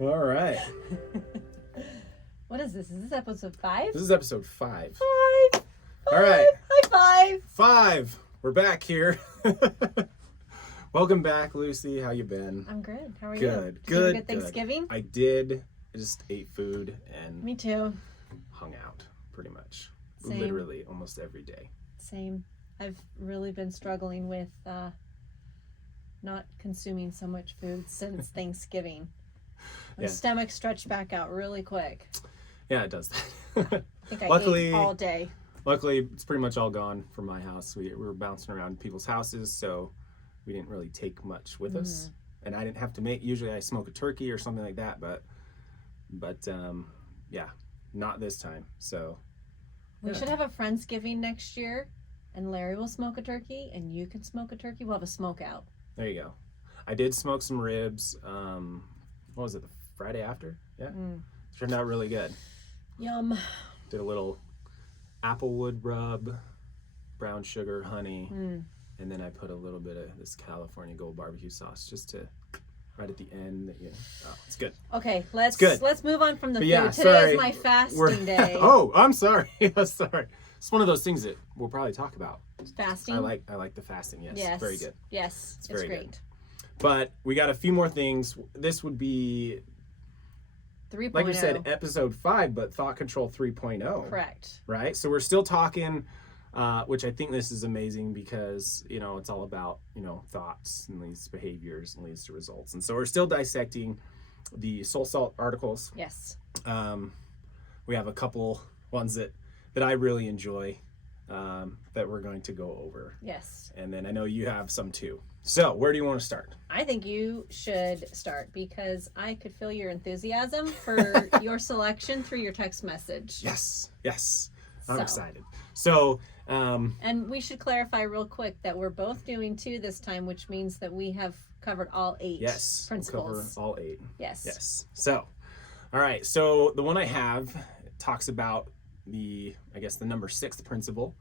All right. What is this? Is this episode 5? This is episode 5. 5. All right. High five. 5. We're back here. Welcome back, Lucy. How you been? I'm good. How are you? Good. Did you have a Good. good Thanksgiving? I did. I just ate food and Me too. hung out pretty much. Same. Literally almost every day. Same. I've really been struggling with not consuming so much food since Thanksgiving. My Yeah. stomach stretched back out really quick. Yeah, it does that. I think I Luckily- ate all day. Luckily, it's pretty much all gone from my house. We were bouncing around people's houses, so we didn't really take much with us. And I didn't have to make. Usually, I smoke a turkey or something like that, but yeah, not this time. So We yeah. should have a Friendsgiving next year, and Larry will smoke a turkey, and you can smoke a turkey. We'll have a smoke out. There you go. I did smoke some ribs. What was it? The Friday after? Yeah, turned out really good. Yum. Did a little applewood rub, brown sugar, honey, and then I put a little bit of this California Gold barbecue sauce just to right at the end. It's good. Okay, good. let's move on from the But food. yeah, Today sorry. is my fasting day. Oh, I'm sorry. Sorry. It's one of those things that we'll probably talk about. Fasting. I like the fasting. Yes. Yes. Very good. Yes, it's very great. good. But we got a few more things. This would be 3.0. like you said, episode 5, but Thought Control 3.0. Correct. Right? So we're still talking, which I think this is amazing because, it's all about, thoughts and leads to behaviors and leads to results. And so we're still dissecting the Soul Salt articles. Yes. We have a couple ones that I really enjoy that we're going to go over. Yes. And then I know you have some too. So where do you want to start? I think you should start because I could feel your enthusiasm for your selection through your text message. Yes. I'm So. excited. So, And we should clarify real quick that we're both doing 2 this time, which means that we have covered all 8 yes, we'll cover principles. all 8. Yes. Yes. So, all right. So the one I have talks about the number 6th principle.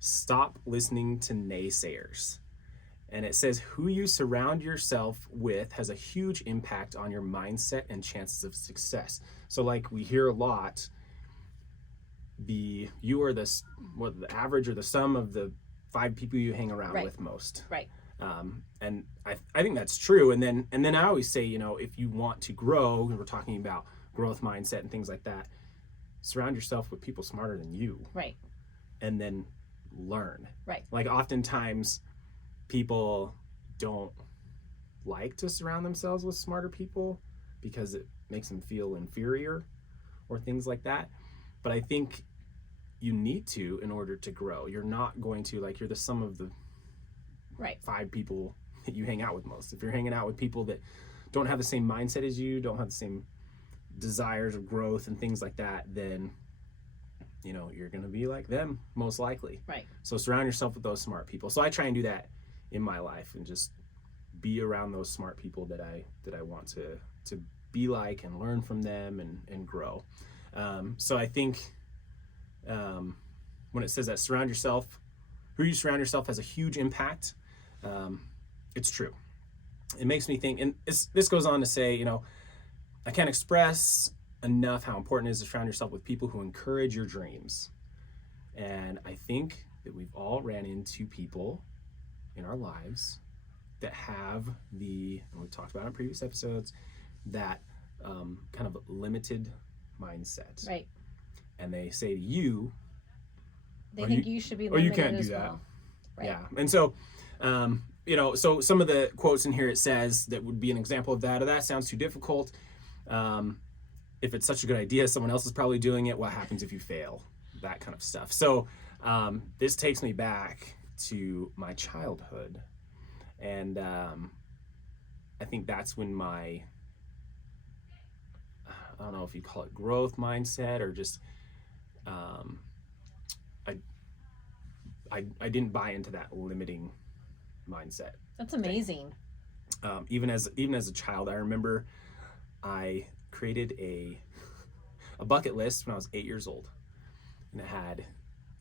Stop listening to naysayers. And it says who you surround yourself with has a huge impact on your mindset and chances of success. So like we hear a lot, you are the average or the sum of the 5 people you hang around Right. with most. Right. And I think that's true. And then I always say, if you want to grow, we're talking about growth mindset and things like that, surround yourself with people smarter than you. Right. And then learn. Right. Like oftentimes people don't like to surround themselves with smarter people because it makes them feel inferior or things like that. But I think you need to in order to grow. You're not going to, you're the sum of the Right. 5 people that you hang out with most. If you're hanging out with people that don't have the same mindset as you, don't have the same desires of growth and things like that, then you're going to be like them most likely. Right. So surround yourself with those smart people. So I try and do that in my life and just be around those smart people that I want to be like and learn from them and grow. So I think when it says that who you surround yourself has a huge impact, it's true. It makes me think, and this goes on to say, I can't express enough how important it is to surround yourself with people who encourage your dreams. And I think that we've all ran into people in our lives that have and we've talked about in previous episodes, that kind of limited mindset. Right. And they say to you, They think you should be or you limited can't do as that. well. Right. Yeah. And so, so some of the quotes in here, it says that would be an example of that. Or that sounds too difficult. If it's such a good idea, someone else is probably doing it. What happens if you fail? That kind of stuff. So this takes me back to my childhood. And I think that's when I don't know if you call it growth mindset or just, I didn't buy into that limiting mindset. That's amazing. Even as a child, I remember I created a bucket list when I was 8 years old, and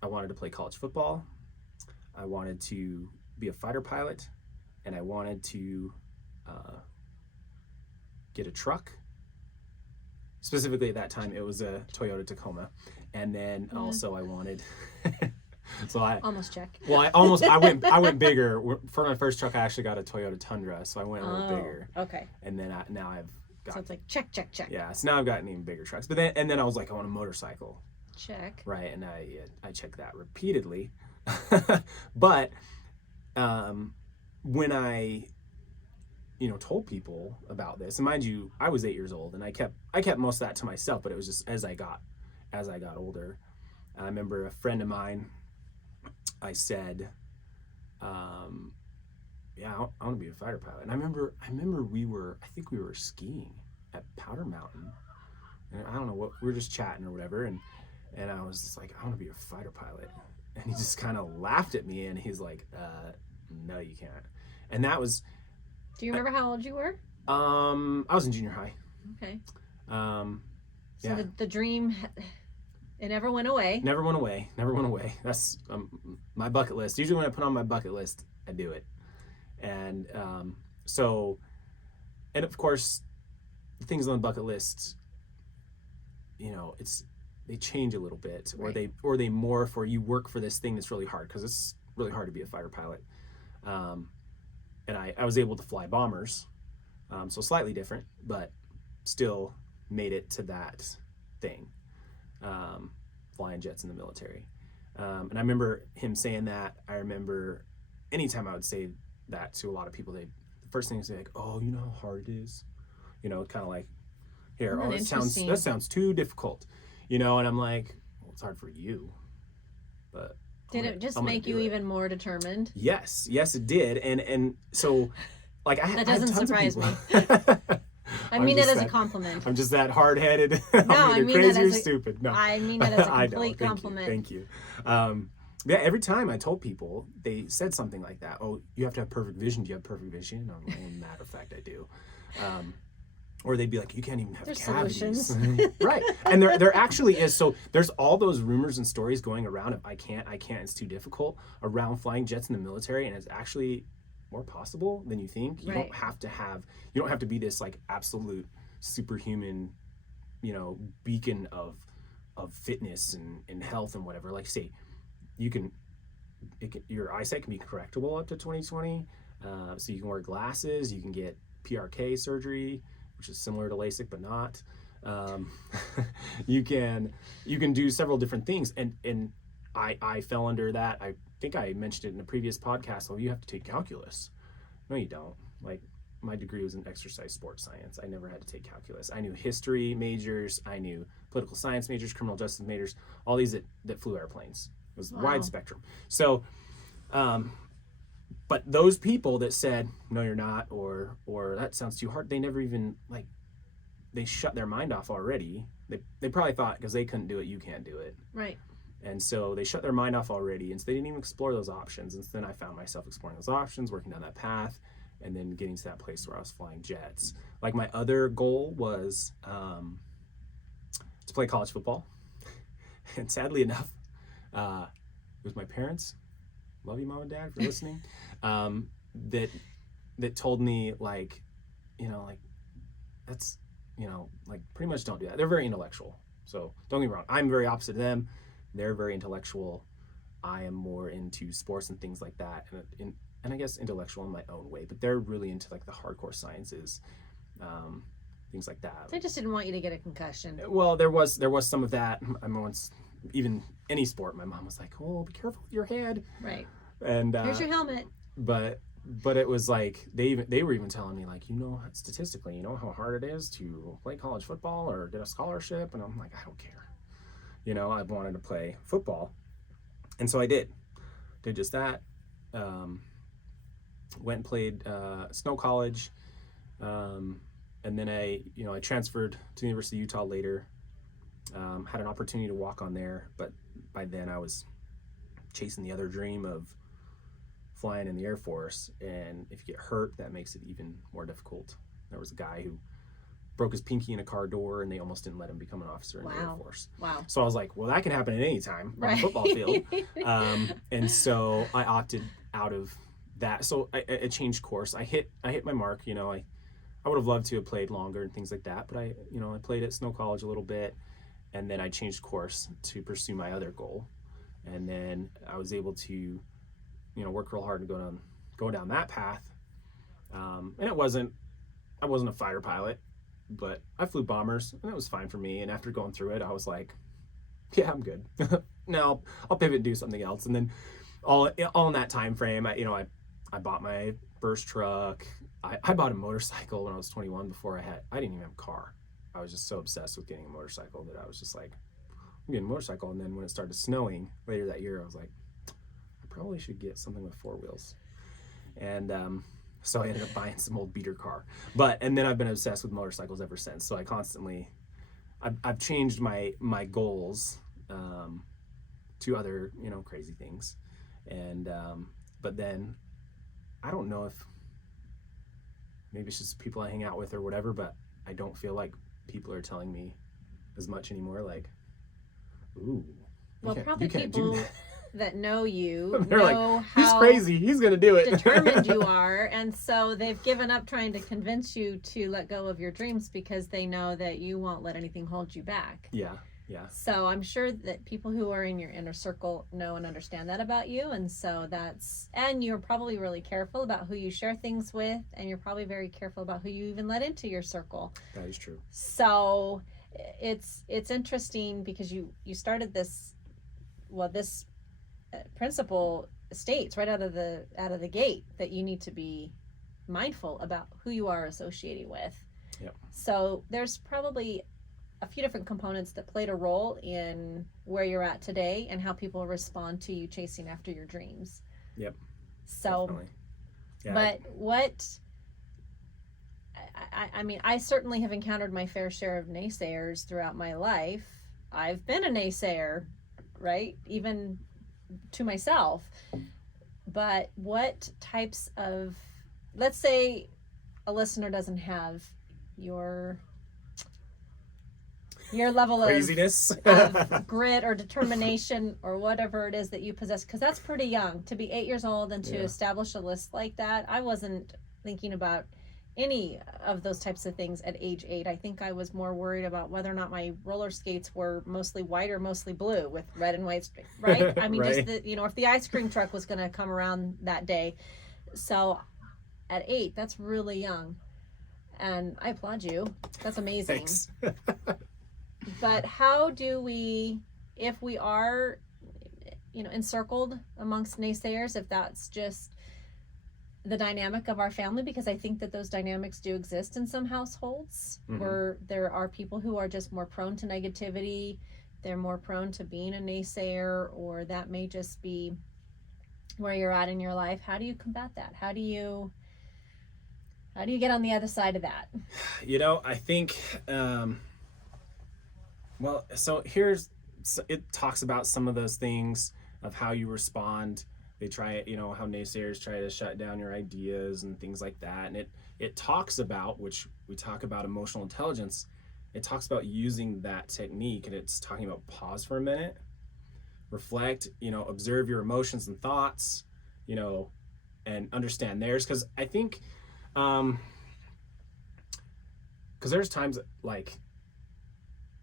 I wanted to play college football, I wanted to be a fighter pilot, and I wanted to get a truck specifically at that time, it was a Toyota Tacoma. And then also I wanted, so I almost check. Well, I went bigger. For my first truck, I actually got a Toyota Tundra, so I went a little bigger. Okay. And then now I've got. So it's like check. Yeah, so now I've gotten even bigger trucks. But then I was like, I want a motorcycle. Check. Right, and I checked that repeatedly. But when I told people about this, and mind you, I was 8 years old, and I kept most of that to myself. But it was just as I got older. I remember a friend of mine. I said, yeah, I want to be a fighter pilot. And I remember I think we were skiing at Powder Mountain, and I don't know what, we were just chatting or whatever, and I was just like, I want to be a fighter pilot. And he just kind of laughed at me, and he's like, no, you can't. And that was. Do you remember how old you were? I was in junior high. Okay. So yeah. The dream, it never went away. Never went away. That's my bucket list. Usually when I put on my bucket list, I do it. And and of course, the things on the bucket list, they change a little bit, or right. they morph, or you work for this thing that's really hard, because it's really hard to be a fighter pilot. And I was able to fly bombers, so slightly different, but still made it to that thing, flying jets in the military. And I remember him saying that. I remember anytime I would say that to a lot of people, the first thing is like, oh, you know how hard it is? Kind of like, here, oh, that sounds too difficult. And I'm like, well, it's hard for you. But did it just make you even more determined? Yes, it did. And so, like, that doesn't surprise me. I mean it as a compliment. I'm just that hard-headed. No, I'm either crazy or stupid. No, I mean it as a complete compliment. Thank you. Yeah, every time I told people, they said something like that. Oh, you have to have perfect vision. Do you have perfect vision? And I'm like, well, matter of fact, I do. Or they'd be like, you can't even have cavities. Solutions. Right. And there actually is. So there's all those rumors and stories going around of I can't, it's too difficult, around flying jets in the military. And it's actually more possible than you think. You don't have to be this like absolute superhuman, beacon of fitness and health and whatever. Like, say, your eyesight can be correctable up to 20/20. So you can wear glasses, you can get PRK surgery, which is similar to LASIK but not. You can do several different things, and I fell under that. I think I mentioned it in a previous podcast. Oh, you have to take calculus. No, you don't. Like, my degree was in exercise sports science. I never had to take calculus. I knew history majors, I knew political science majors, criminal justice majors, all these that flew airplanes. It was wide spectrum. So, but those people that said, no, you're not, or that sounds too hard, they never even, like, they shut their mind off already. They probably thought because they couldn't do it, you can't do it. Right. And so they shut their mind off already, and so they didn't even explore those options. And so then I found myself exploring those options, working down that path, and then getting to that place where I was flying jets. Like, my other goal was to play college football. And sadly enough, it was my parents, love you, Mom and Dad, for listening, that told me, like, that's, like, pretty much don't do that. They're very intellectual. So don't get me wrong. I'm very opposite of them. They're very intellectual. I am more into sports and things like that. And I guess intellectual in my own way, but they're really into, like, the hardcore sciences, things like that. They just didn't want you to get a concussion. Well, there was some of that. I mean, once, even any sport, my mom was like, oh, be careful with your head. Right. And here's your helmet. But it was like, they were even telling me, like, statistically, how hard it is to play college football or get a scholarship. And I'm like, I don't care. I wanted to play football. And so I did just that. Went and played Snow College. And then I transferred to the University of Utah later. Had an opportunity to walk on there, but by then I was chasing the other dream of flying in the Air Force. And if you get hurt, that makes it even more difficult. There was a guy who broke his pinky in a car door, and they almost didn't let him become an officer in the Air Force. Wow. So I was like, well, that can happen at any time on the football field. And so I opted out of that. So I changed course. I hit my mark. I would have loved to have played longer and things like that, but I played at Snow College a little bit, and then I changed course to pursue my other goal, and then I was able to, work real hard and go down that path. And I wasn't a fighter pilot, but I flew bombers, and it was fine for me. And after going through it, I was like, yeah, I'm good. Now I'll pivot and do something else. And then all in that time frame, I bought my first truck. I bought a motorcycle when I was 21 before I didn't even have a car. I was just so obsessed with getting a motorcycle that I was just like, I'm getting a motorcycle. And then when it started snowing later that year, I was like, I probably should get something with 4 wheels. And so I ended up buying some old beater car. And then I've been obsessed with motorcycles ever since. So I've changed my goals to other, crazy things. And but then I don't know if maybe it's just people I hang out with or whatever, but I don't feel like people are telling me as much anymore. Like, ooh, well, probably you can't people do that. that know you They're know like, he's how crazy. He's gonna do it. determined you are, and so they've given up trying to convince you to let go of your dreams because they know that you won't let anything hold you back. Yeah. So I'm sure that people who are in your inner circle know and understand that about you, and so and you're probably really careful about who you share things with, and you're probably very careful about who you even let into your circle. That is true. So it's interesting because you started this principle states right out of the gate that you need to be mindful about who you are associating with. Yep. So there's probably a few different components that played a role in where you're at today and how people respond to you chasing after your dreams. Yep. So, definitely. Yeah, but what I mean, I certainly have encountered my fair share of naysayers throughout my life. I've been a naysayer, right? Even to myself. But what types of, let's say a listener doesn't have your level craziness, of grit or determination or whatever it is that you possess, because that's pretty young to be 8 years old and to establish a list like that. I wasn't thinking about any of those types of things at age 8. I think I was more worried about whether or not my roller skates were mostly white or mostly blue with red and white stripes, right? I mean, right. just if the ice cream truck was going to come around that day. So at 8, that's really young. And I applaud you. That's amazing. Thanks. But how do we, if we are, encircled amongst naysayers, if that's just the dynamic of our family, because I think that those dynamics do exist in some households where there are people who are just more prone to negativity, they're more prone to being a naysayer, or that may just be where you're at in your life. How do you combat that? How do you get on the other side of that? I think so it talks about some of those things of how you respond. They try, how naysayers try to shut down your ideas and things like that. And it talks about, which we talk about emotional intelligence, it talks about using that technique, and it's talking about pause for a minute, reflect, observe your emotions and thoughts, and understand theirs. Because I think, because there's times like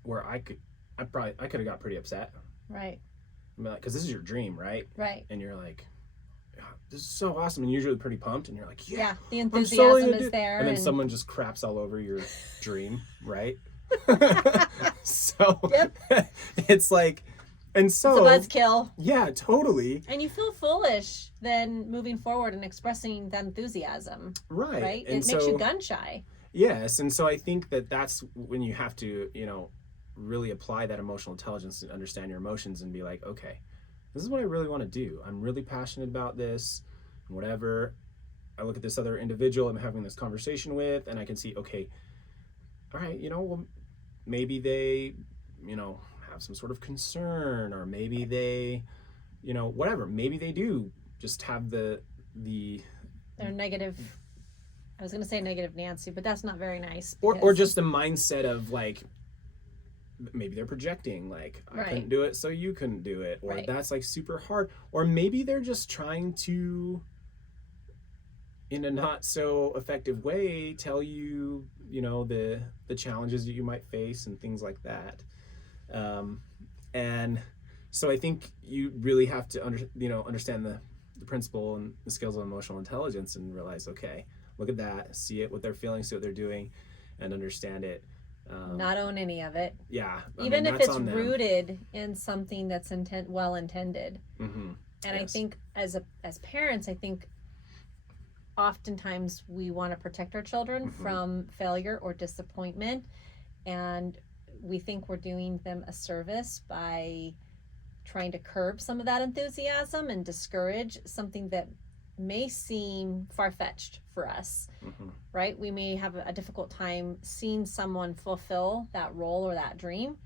where I could have got pretty upset. Right. Because this is your dream, right? Right. And you're like, this is so awesome, and usually pretty pumped, and you're like, yeah, the enthusiasm is there, and then someone just craps all over your dream, right? So it's like, and so it's a buzzkill. Yeah, totally. And you feel foolish then moving forward and expressing that enthusiasm, right? And it makes you gun shy. Yes, and so I think that's when you have to, really apply that emotional intelligence and understand your emotions and be like, okay, this is what I really want to do. I'm really passionate about this, whatever. I look at this other individual I'm having this conversation with, and I can see, okay, all right, well, maybe they, have some sort of concern, or maybe they, whatever. Maybe they do just have they're negative. I was going to say negative Nancy, but that's not very nice. Or just the mindset of like, maybe they're projecting, like, I couldn't do it, so you couldn't do it, or that's like super hard, or maybe they're just trying to in a not so effective way, tell you, you know, the challenges that you might face and things like that. And so I think you really have to understand the principle and the skills of emotional intelligence and realize, okay, look at that, see it, what they're feeling, see what they're doing, and understand it. Not own any of it. Yeah. Even if it's rooted in something that's well intended. Mm-hmm. And yes. I think as parents, I think oftentimes we want to protect our children mm-hmm. from failure or disappointment. And we think we're doing them a service by trying to curb some of that enthusiasm and discourage something that may seem far-fetched for us, mm-hmm. right? We may have a difficult time seeing someone fulfill that role or that dream.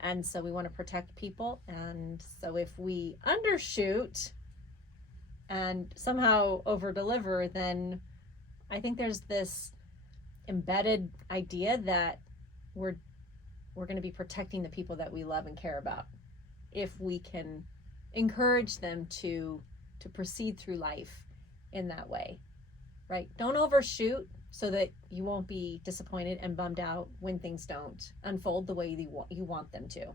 And so we want to protect people. And so if we undershoot and somehow over-deliver, then I think there's this embedded idea that we're going to be protecting the people that we love and care about if we can encourage them to proceed through life in that way, right? Don't overshoot so that you won't be disappointed and bummed out when things don't unfold the way you want them to.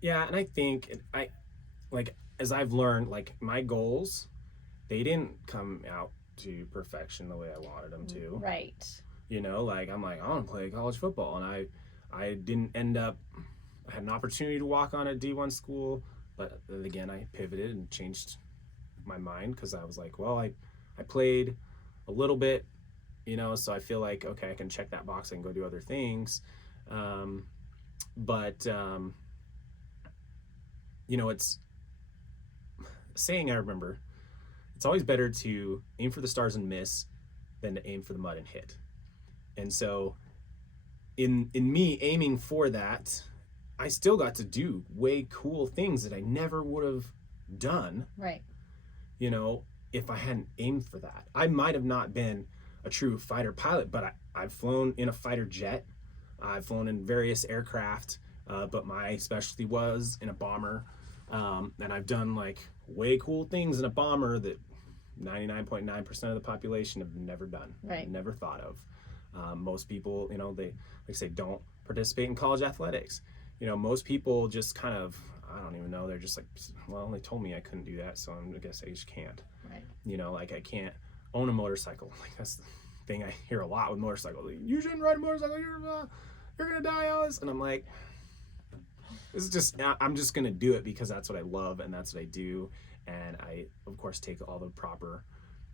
Yeah, and I think as I've learned, like my goals, they didn't come out to perfection the way I wanted them to. Right. You know, like I'm like, I want to play college football, and I didn't end up. I had an opportunity to walk on at D1 school, but again, I pivoted and changed my mind because I was like, well, I played a little bit, you know, so I feel like, okay, I can check that box and go do other things. But you know, it's a saying I remember, it's always better to aim for the stars and miss than to aim for the mud and hit. And so in me aiming for that, I still got to do way cool things that I never would have done. Right. You know, if I hadn't aimed for that. I might have not been a true fighter pilot, but I've flown in a fighter jet. I've flown in various aircraft, but my specialty was in a bomber. And I've done like way cool things in a bomber that 99.9% of the population have never done, right. Never thought of. Most people, you know, they, like I say, don't participate in college athletics. You know, most people just kind of, I don't even know, they're just like, well, they told me I couldn't do that, so I guess I just can't. Right. You know, like I can't own a motorcycle. Like that's the thing I hear a lot with motorcycles. Like, you shouldn't ride a motorcycle, you're gonna die, Alice. And I'm like, this is just, I'm just gonna do it because that's what I love and that's what I do. And I, of course, take all the proper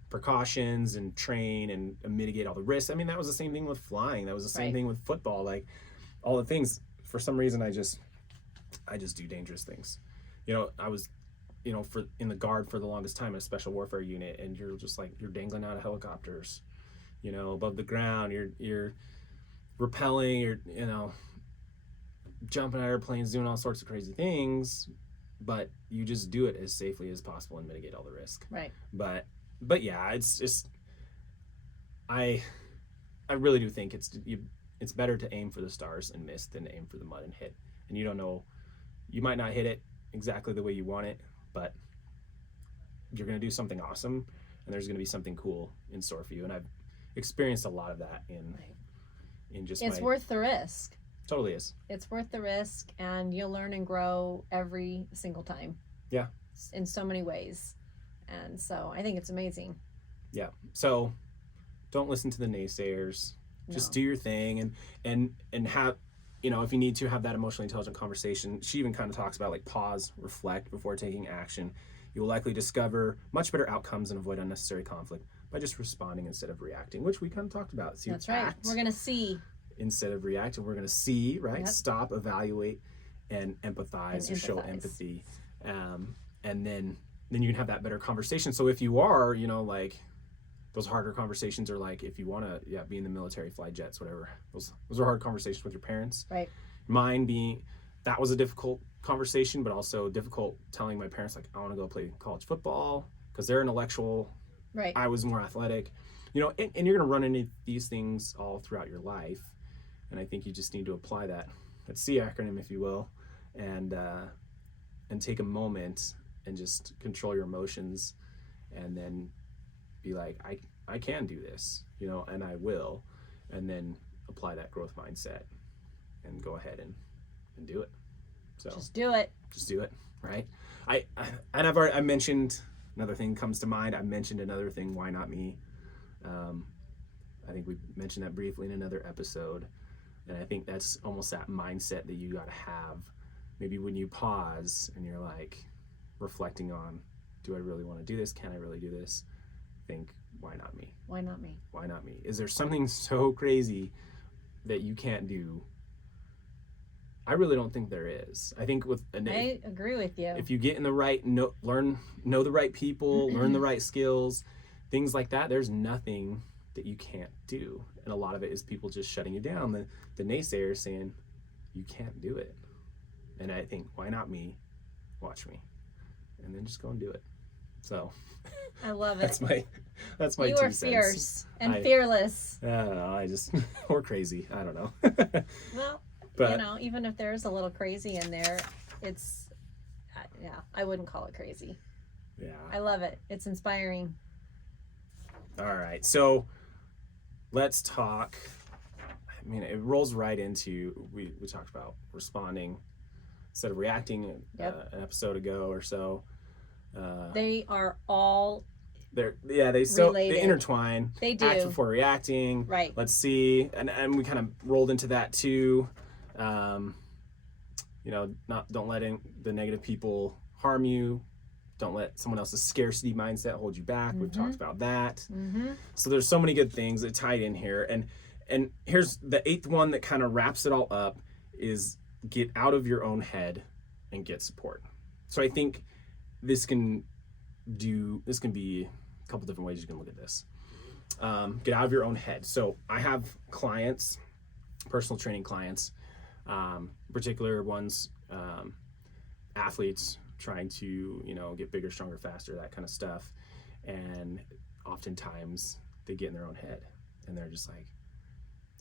precautions and train and mitigate all the risks. I mean, that was the same thing with flying. That was the same thing with football. Like all the things, for some reason, I just do dangerous things. You know, I was, you know, in the Guard for the longest time in a special warfare unit, and you're just like, you're dangling out of helicopters, you know, above the ground. You're rappelling, you're, you know, jumping out of airplanes, doing all sorts of crazy things, but you just do it as safely as possible and mitigate all the risk. Right. But yeah, it's just, I really do think it's better to aim for the stars and miss than to aim for the mud and hit. And you don't know, you might not hit it exactly the way you want it, but you're going to do something awesome, and there's going to be something cool in store for you. And I've experienced a lot of that in just it's worth the risk. Totally is. It's worth the risk, and you'll learn and grow every single time. Yeah. In so many ways. And so I think it's amazing. Yeah. So don't listen to the naysayers. Just do your thing and have, you know, if you need to have that emotionally intelligent conversation. She even kind of talks about like pause, reflect before taking action. You will likely discover much better outcomes and avoid unnecessary conflict by just responding instead of reacting, which we kind of talked about. So that's right. We're going to see. Instead of reacting, we're going to see, right? Yep. Stop, evaluate, and empathize or show empathy. And then you can have that better conversation. So if you are, you know, like those harder conversations are like, if you want to, be in the military, fly jets, whatever. Those are hard conversations with your parents. Right. Mine being, that was a difficult conversation, but also difficult telling my parents, like, I want to go play college football because they're intellectual. Right. I was more athletic. You know, and you're going to run into these things all throughout your life. And I think you just need to apply that C acronym, if you will, and take a moment and just control your emotions, and then be like, I can do this, you know, and I will, and then apply that growth mindset and go ahead and do it. So Just do it. just do it, right? And I've already, I mentioned another thing comes to mind. I mentioned another thing. Why not me? I think we mentioned that briefly in another episode, and I think that's almost that mindset that you got to have. Maybe when you pause and you're like reflecting on, do I really want to do this? Can I really do this? Think, why not me? Why not me? Why not me? Is there something so crazy that you can't do? I really don't think there is. I think I agree with you. if you get in the right know the right people, learn the right skills, things like that, there's nothing that you can't do. And a lot of it is people just shutting you down, the naysayers saying you can't do it. And I think, why not me? Watch me. And then just go and do it. So I love it. that's my You 2 are cents. fierce and fearless. I don't know, I just we're crazy. I don't know. Well, But you know, even if there's a little crazy in there, it's, yeah, I wouldn't call it crazy. yeah. I love it. It's inspiring. All right, so let's talk. I mean, it rolls right into we talked about responding instead of reacting. Yep. An episode ago or so. They are all They related. intertwine. They do. Act before reacting. Right. Let's see, and we kind of rolled into that too. You know, don't let the negative people harm you. Don't let someone else's scarcity mindset hold you back. We've talked about that. So there's so many good things that tied in here. And here's the 8th one that kind of wraps it all up is get out of your own head and get support. So I think this can be a couple different ways you can look at this. Get out of your own head. So I have clients, personal training clients, particular ones, athletes trying to, you know, get bigger, stronger, faster, that kind of stuff. And oftentimes they get in their own head and they're just like,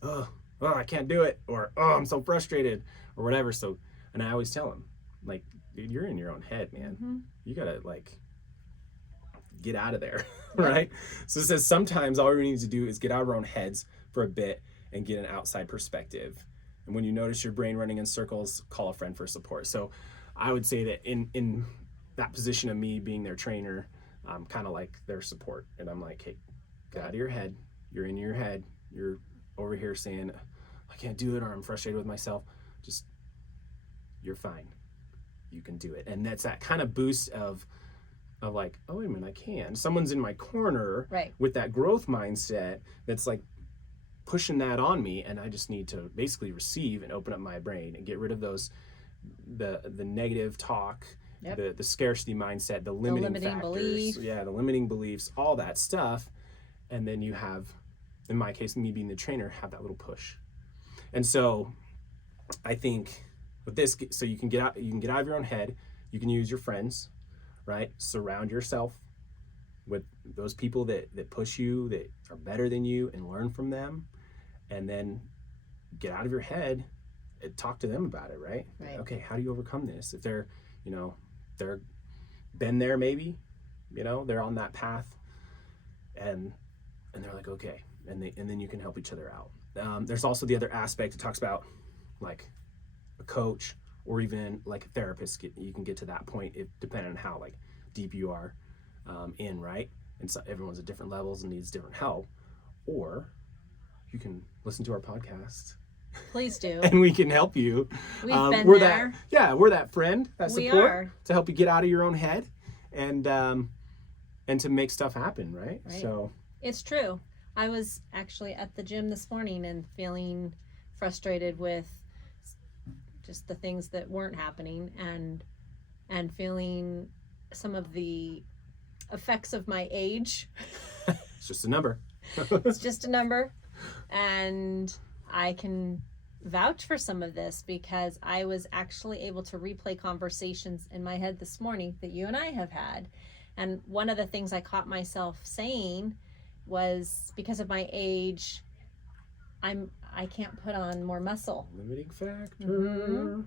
oh, I can't do it. Or, oh, I'm so frustrated or whatever. So, and I always tell them, like, dude, you're in your own head, man. You gotta like get out of there. Right? So it says sometimes all we need to do is get out of our own heads for a bit and get an outside perspective. And when you notice your brain running in circles, call a friend for support. So I would say that in that position of me being their trainer, I'm kind of like their support. And I'm like, hey, get out of your head. You're in your head. You're over here saying, I can't do it, or I'm frustrated with myself. Just, you're fine. You can do it. And that's that kind of boost of like, oh, wait a minute, I can. Someone's in my corner with that growth mindset that's like pushing that on me, and I just need to basically receive and open up my brain and get rid of those the negative talk, the scarcity mindset, the limiting factors, belief. the limiting beliefs, all that stuff. And then you have, in my case, me being the trainer, have that little push. And so I think with this, so you can get out of your own head. You can use your friends, right? Surround yourself with those people that push you, that are better than you, and learn from them. And then get out of your head and talk to them about it, right? Okay, how do you overcome this? If they're, you know, they're been there, maybe, you know, they're on that path, and they're like, okay, and then you can help each other out. There's also the other aspect. It talks about like a coach or even like a therapist. You can get to that point depending on how like deep you are in, right? And so everyone's at different levels and needs different help. Or you can listen to our podcast. Please do. And we can help you. We've been we're there. We're that friend, that We support are. to help you get out of your own head and to make stuff happen, right? So it's true. I was actually at the gym this morning and feeling frustrated with just the things that weren't happening, and feeling some of the effects of my age. it's just a number. It's just a number. And I can vouch for some of this because I was actually able to replay conversations in my head this morning that you and I have had. And one of the things I caught myself saying was, because of my age, I can't put on more muscle. Limiting factor.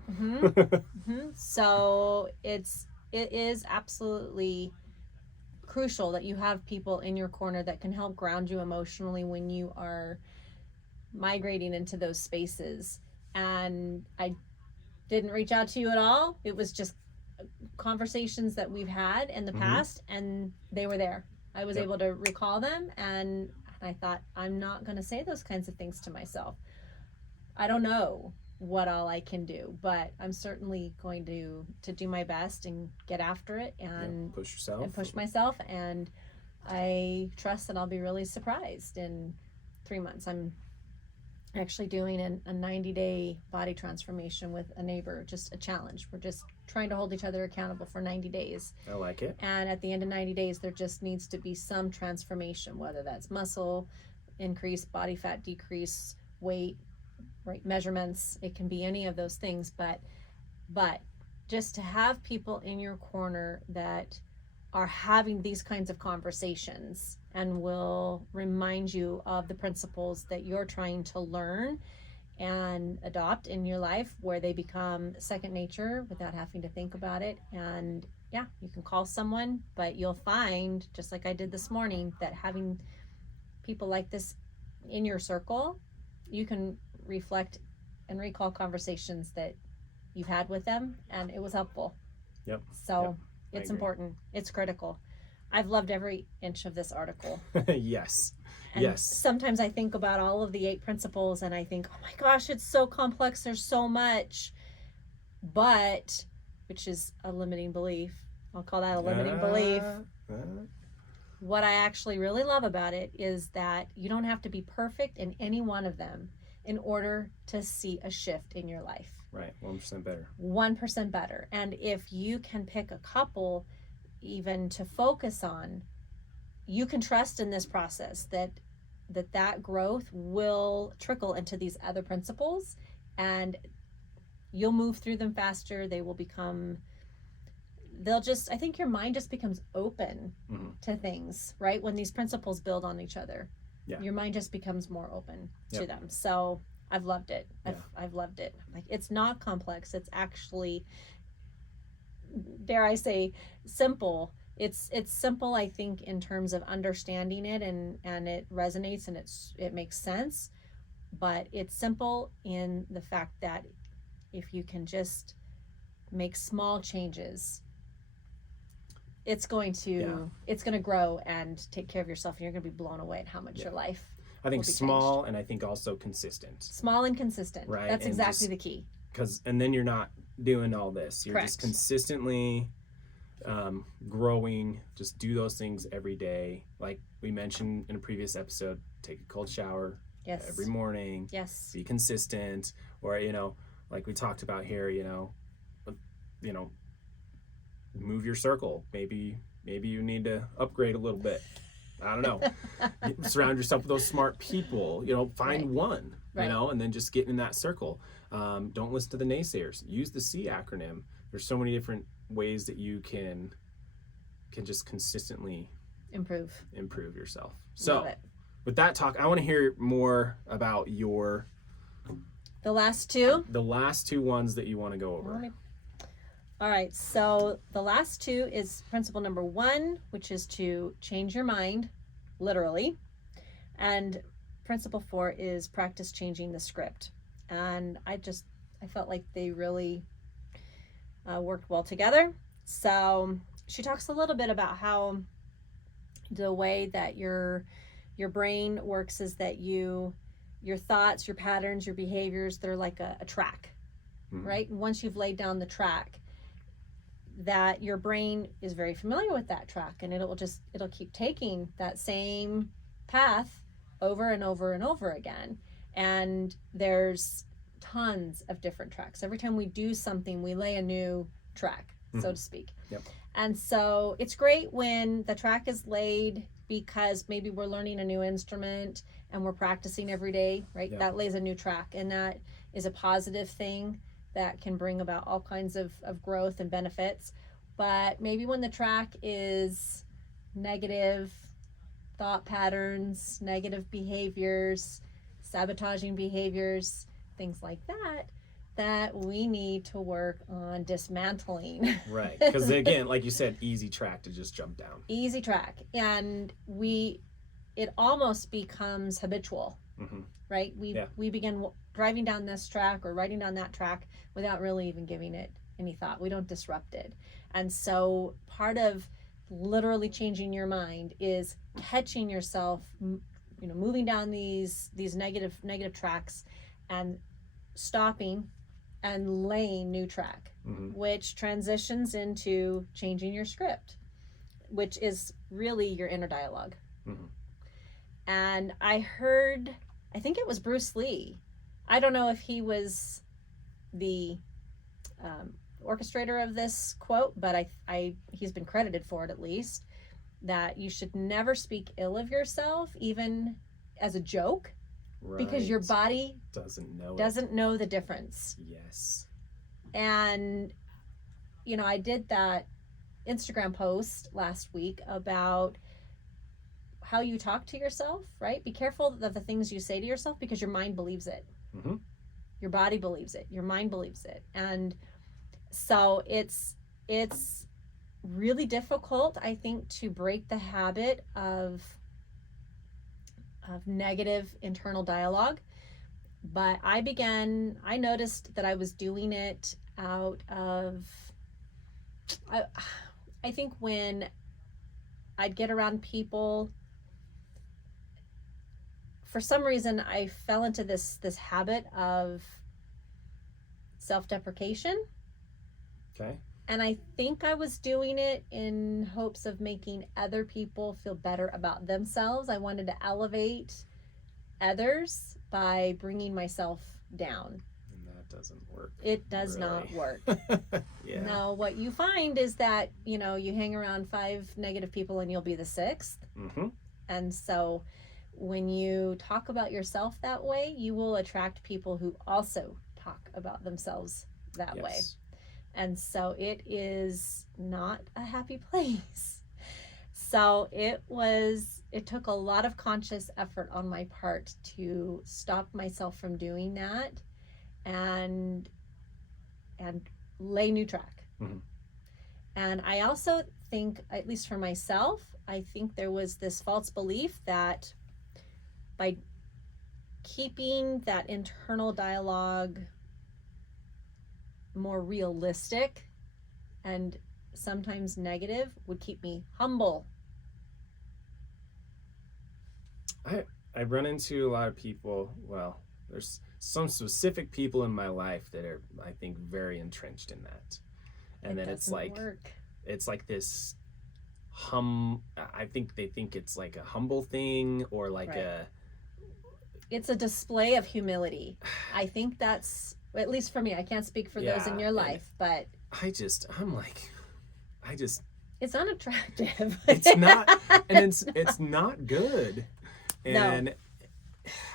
So it is absolutely crucial that you have people in your corner that can help ground you emotionally when you are migrating into those spaces. And I didn't reach out to you at all. It was just conversations that we've had in the past, and they were there. I was able to recall them, and I thought, I'm not going to say those kinds of things to myself. I don't know what all I can do, but I'm certainly going to do my best and get after it and push yourself and push myself. And I trust that I'll be really surprised in 3 months. I'm actually doing a 90-day body transformation with a neighbor, just a challenge. We're just trying to hold each other accountable for 90 days. I like it. And at the end of 90 days, there just needs to be some transformation, whether that's muscle increase, body fat decrease, weight, right, measurements. It can be any of those things, but just to have people in your corner that are having these kinds of conversations and will remind you of the principles that you're trying to learn and adopt in your life, where they become second nature without having to think about it. And yeah, you can call someone, but you'll find, just like I did this morning, that having people like this in your circle, you can reflect and recall conversations that you've had with them, and it was helpful. Yep. So it's important. It's critical. I've loved every inch of this article. Yes. And yes. Sometimes I think about all of the 8 principles and I think, oh my gosh, it's so complex. There's so much. But, which is a limiting belief. I'll call that a limiting belief. What I actually really love about it is that you don't have to be perfect in any one of them in order to see a shift in your life. Right. 1% better. 1% better. And if you can pick a couple even to focus on, you can trust in this process that growth will trickle into these other principles, and you'll move through them faster. They will become, I think your mind just becomes open to things, right? When these principles build on each other, your mind just becomes more open to them. So I've loved it. I've loved it. Like, it's not complex. It's actually, dare I say, simple. It's simple, I think, in terms of understanding it, and it resonates and it makes sense. But it's simple in the fact that if you can just make small changes, it's going to grow and take care of yourself, and you're going to be blown away at how much your life. I think small, and I think also consistent. Small and consistent. Right. That's exactly the key. And then you're not doing all this. You're just consistently growing. Just do those things every day. Like we mentioned in a previous episode, take a cold shower every morning. Yes. Be consistent. Or, like we talked about here, move your circle. Maybe you need to upgrade a little bit. I don't know. Surround yourself with those smart people. Find one. And then just get in that circle. Don't listen to the naysayers. Use the C acronym. There's so many different ways that you can just consistently improve yourself. So with that talk, I want to hear more about the last two ones that you want to go over. All right, so the last 2 is principle number 1, which is to change your mind, literally. And principle 4 is practice changing the script. And I felt like they really worked well together. So she talks a little bit about how the way that your brain works is that your thoughts, your patterns, your behaviors, they're like a track, right? And once you've laid down the track, that your brain is very familiar with that track, and it'll keep taking that same path over and over and over again. And there's tons of different tracks. Every time we do something, we lay a new track, so to speak. Yep. And so it's great when the track is laid, because maybe we're learning a new instrument and we're practicing every day, right? Yep. That lays a new track, and that is a positive thing that can bring about all kinds of growth and benefits. But maybe when the track is negative thought patterns, negative behaviors, sabotaging behaviors, things like that, that we need to work on dismantling. Right. Because again, like you said, easy track to just jump down. Easy track. And it almost becomes habitual, Mm-hmm. right? We begin driving down this track or riding down that track without really even giving it any thought. We don't disrupt it. And so part of literally changing your mind is catching yourself, moving down these negative tracks and stopping and laying new track, Mm-hmm. which transitions into changing your script, which is really your inner dialogue. Mm-hmm. And I think it was Bruce Lee. I don't know if he was the orchestrator of this quote, but he's been credited for it, at least, that you should never speak ill of yourself, even as a joke, Right. because your body doesn't know the difference. Yes. And I did that Instagram post last week about how you talk to yourself, right? Be careful of the things you say to yourself, because your mind believes it. Mm-hmm. Your body believes it. Your mind believes it. And so it's really difficult, I think, to break the habit of negative internal dialogue. But I noticed that I was doing it out of, I think when I'd get around people, for some reason I fell into this habit of self-deprecation. Okay. And I think I was doing it in hopes of making other people feel better about themselves. I wanted to elevate others by bringing myself down. And that doesn't work. It does really. not work. Yeah. Now, what you find is that, you hang around 5 negative people and you'll be the 6th. Mm-hmm. And so when you talk about yourself that way, you will attract people who also talk about themselves that Yes. way. And so it is not a happy place. So it took a lot of conscious effort on my part to stop myself from doing that and lay new track. Mm-hmm. And I also think, at least for myself, I think there was this false belief that by keeping that internal dialogue more realistic and sometimes negative would keep me humble. I run into a lot of people. Well, there's some specific people in my life that are, I think, very entrenched in that. And then it's like work. It's like this I think they think it's like a humble thing, or like Right. It's a display of humility. I think that's, at least for me, I can't speak for those in your life, but I'm like, it's unattractive. it's not, and it's not good. And No.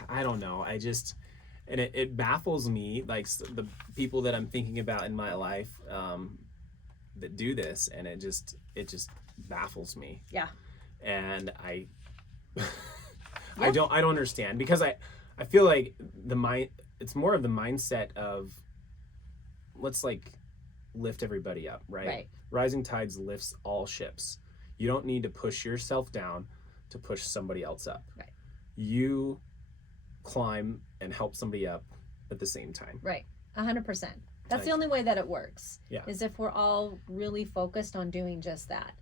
I don't know. And it baffles me, like the people that I'm thinking about in my life that do this, and it just baffles me. Yeah. And I don't understand, because I feel like it's more of the mindset of, let's like lift everybody up, right? Right. Rising tides lifts all ships. You don't need to push yourself down to push somebody else up. Right. You climb and help somebody up at the same time. Right. 100%. That's the only way that it works. Yeah. Is if we're all really focused on doing just that.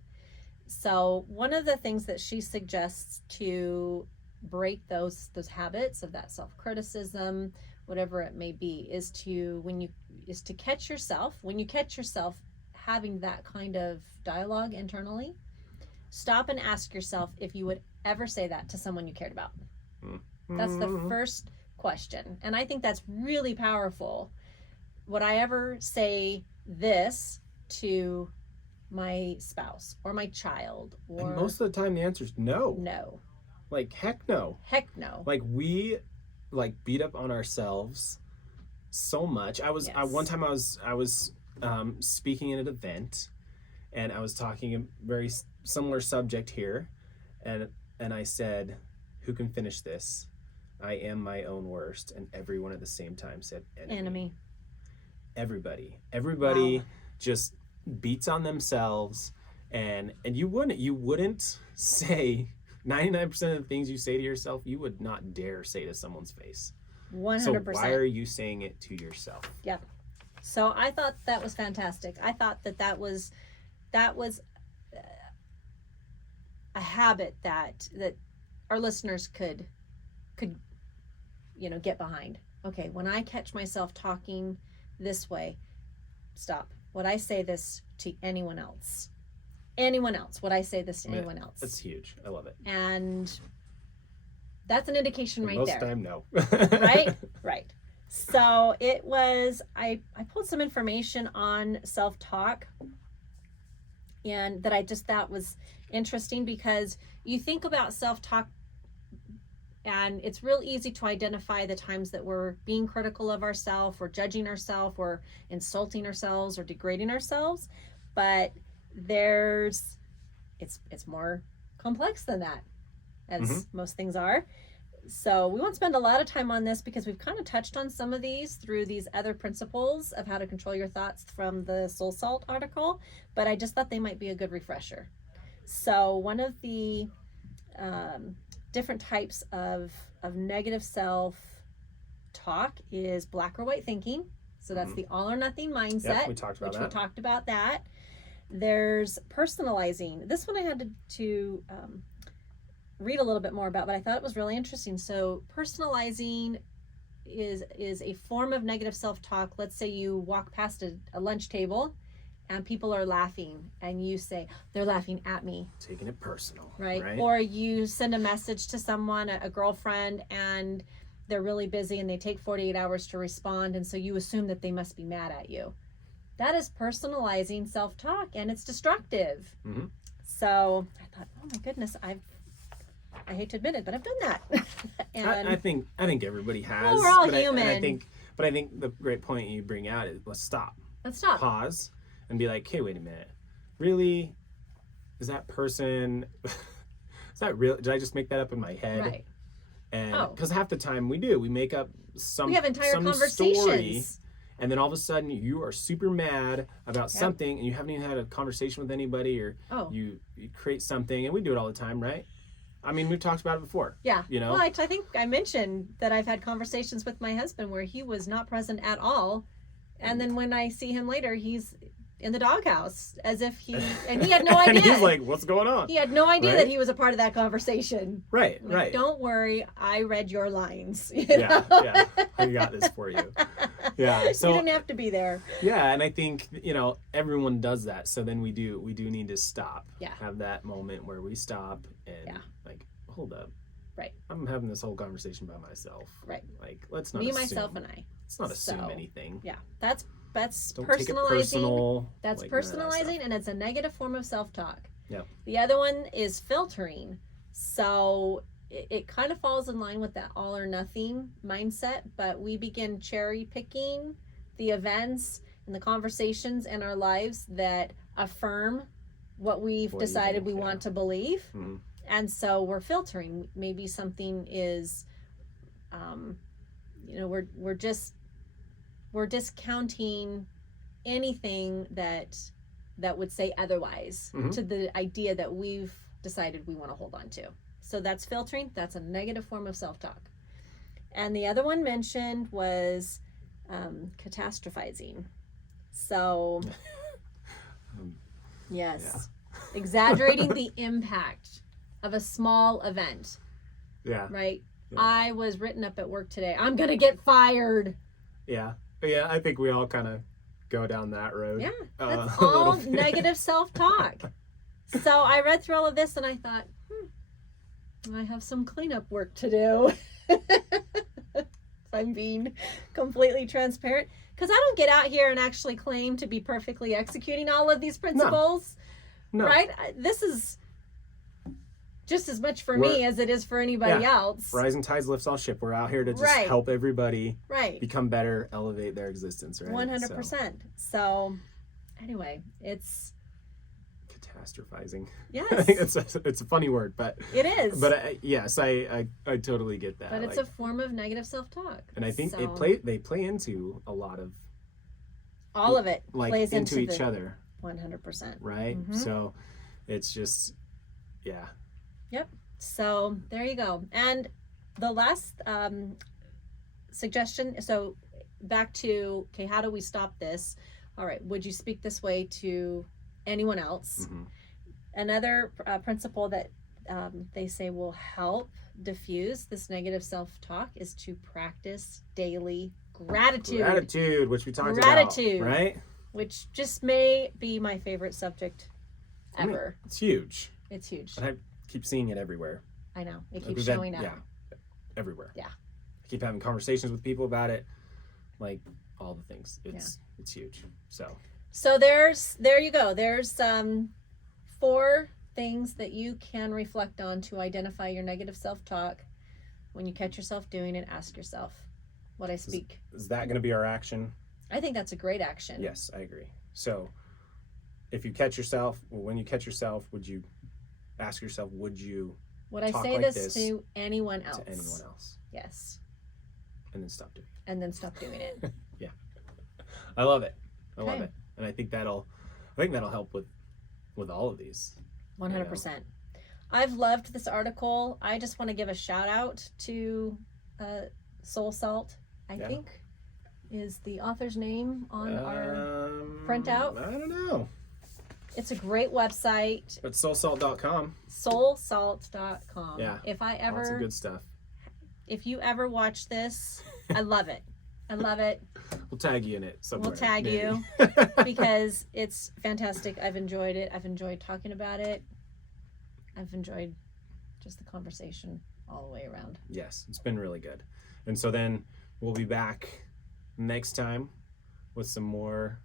So one of the things that she suggests to break those habits of that self-criticism, whatever it may be, is to catch yourself. When you catch yourself having that kind of dialogue internally, stop and ask yourself if you would ever say that to someone you cared about. That's the first question. And I think that's really powerful. Would I ever say this to my spouse or my child? Or And most of the time the answer is no. No. Like, heck no. Heck no. Like, we beat up on ourselves so much. One time I was speaking at an event, and I was talking a very similar subject here, and I said, "Who can finish this? I am my own worst." And everyone at the same time said, "Enemy." Everybody Wow. just beats on themselves, and you wouldn't say 99% of the things you say to yourself, you would not dare say to someone's face. 100%. So why are you saying it to yourself? Yep. So I thought that was fantastic. I thought that was a habit that our listeners could get behind. Okay, when I catch myself talking this way, stop. Would I say this to anyone else? Would I say this to anyone else? That's huge. I love it. And that's an indication right Most there. time, no. Right. So it was, I pulled some information on self-talk, and that I just thought was interesting, because you think about self-talk and it's real easy to identify the times that we're being critical of ourselves, or judging ourselves, or insulting ourselves, or degrading ourselves. But it's more complex than that, as most things are. So we won't spend a lot of time on this, because we've kind of touched on some of these through these other principles of how to control your thoughts from the Soul Salt article, but I just thought they might be a good refresher. So one of the different types of negative self-talk is black or white thinking. So that's the all or nothing mindset. Yep, we talked about which that. we talked about that. There's personalizing. This one I had to read a little bit more about, but I thought it was really interesting. So personalizing is a form of negative self-talk. Let's say you walk past a lunch table and people are laughing, and you say, they're laughing at me. Taking it personal. Right? Or you send a message to someone, a girlfriend, and they're really busy and they take 48 hours to respond, and so you assume that they must be mad at you. That is personalizing self-talk, and it's destructive. Mm-hmm. So I thought, oh my goodness, I hate to admit it, but I've done that. And I think everybody has. Well, we're all but human. I think the great point you bring out is, let's stop. Pause and be like, hey, wait a minute. Really? Is that person? Is that real? Did I just make that up in my head? Right. And because half the time we make up we have entire some conversations. story, and then all of a sudden you are super mad about something, and you haven't even had a conversation with anybody, or you create something, and we do it all the time, right? I mean, we've talked about it before. Yeah. You know? Well, I think I mentioned that I've had conversations with my husband where he was not present at all. And then when I see him later, he's in the doghouse, as if he had no idea. And he's like, what's going on? He had no idea that he was a part of that conversation. Right, like, right. Don't worry, I read your lines. Yeah. I got this for you. Yeah. So you didn't have to be there. Yeah, and I think, everyone does that. So then we do need to stop. Yeah. Have that moment where we stop and like, hold up. Right. I'm having this whole conversation by myself. Right. Like, let's not Me, assume. myself, and I. Let's not assume anything. Yeah. That's Don't personalizing. take it personal. That's like, none of that personalizing, stuff. and it's a negative form of self-talk. Yep. The other one is filtering. So it kind of falls in line with that all or nothing mindset, but we begin cherry picking the events and the conversations in our lives that affirm what we've decided we want to believe. Mm-hmm. And so we're filtering. Maybe something is, we're discounting anything that would say otherwise to the idea that we've decided we want to hold on to. So that's filtering. That's a negative form of self-talk. And the other one mentioned was catastrophizing. So yes, exaggerating the impact of a small event. Yeah. Right. Yeah. I was written up at work today. I'm gonna get fired. Yeah. Yeah. I think we all kind of go down that road. Yeah. That's a all little bit. negative self-talk. So I read through all of this and I thought, I have some cleanup work to do. If I'm being completely transparent, because I don't get out here and actually claim to be perfectly executing all of these principles. No. Right? This is just as much for me as it is for anybody else. Rising tides lifts all ship. We're out here to just Right. help everybody Become better, elevate their existence, right? 100%. So anyway, it's catastrophizing. yes, I think it's a funny word, but it is. But yes, I totally get that. But it's a form of negative self-talk. and I think they play into a lot of all of it like plays into into each the other, 100%. right? Mhm. So it's just, yeah. So there you go. And the last suggestion, so back to, okay, how do we stop this? All right, would you speak this way to anyone else? Mhm. Another principle that they say will help diffuse this negative self-talk is to practice daily Gratitude, which we talked Gratitude. about, right? which just may be my favorite subject I mean, ever. it's huge. It's huge. And I keep seeing it everywhere. I know. It Like, keeps we've had- showing up. Yeah, everywhere. Yeah. I keep having conversations with people about it, like all the things. It's huge. So There you go. There's 4 things that you can reflect on to identify your negative self-talk. When you catch yourself doing it, ask yourself, would I speak? is that going to be our action? I think that's a great action. Yes, I agree. So if you catch yourself, well, when you catch yourself, would you ask yourself, would you Would I talk say like this this to anyone else? to anyone else? Yes. And then stop doing And then stop doing it. it. I love it. I love Okay. it. And I think that'll help with all of these. 100%. I've loved this article. I just want to give a shout out to Soul Salt, I Yeah. think is the author's name on our printout. I don't know. It's a great website, But soulsalt.com. soulsalt.com. Yeah. If I Lots of ever, good stuff. if you ever watch this, I love it. I love it We'll tag you in it somewhere. We'll tag maybe. you. because it's fantastic. I've enjoyed it. I've enjoyed talking about it. I've enjoyed just the conversation all the way around. Yes, it's been really good. And so then we'll be back next time with some more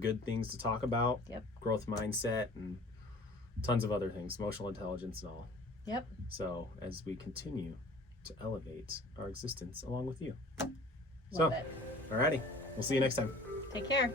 good things to talk about. Yep. Growth mindset and tons of other things, emotional intelligence and all. Yep. So as we continue to elevate our existence along with you. Love So, it. alrighty. We'll see you next time. Take care.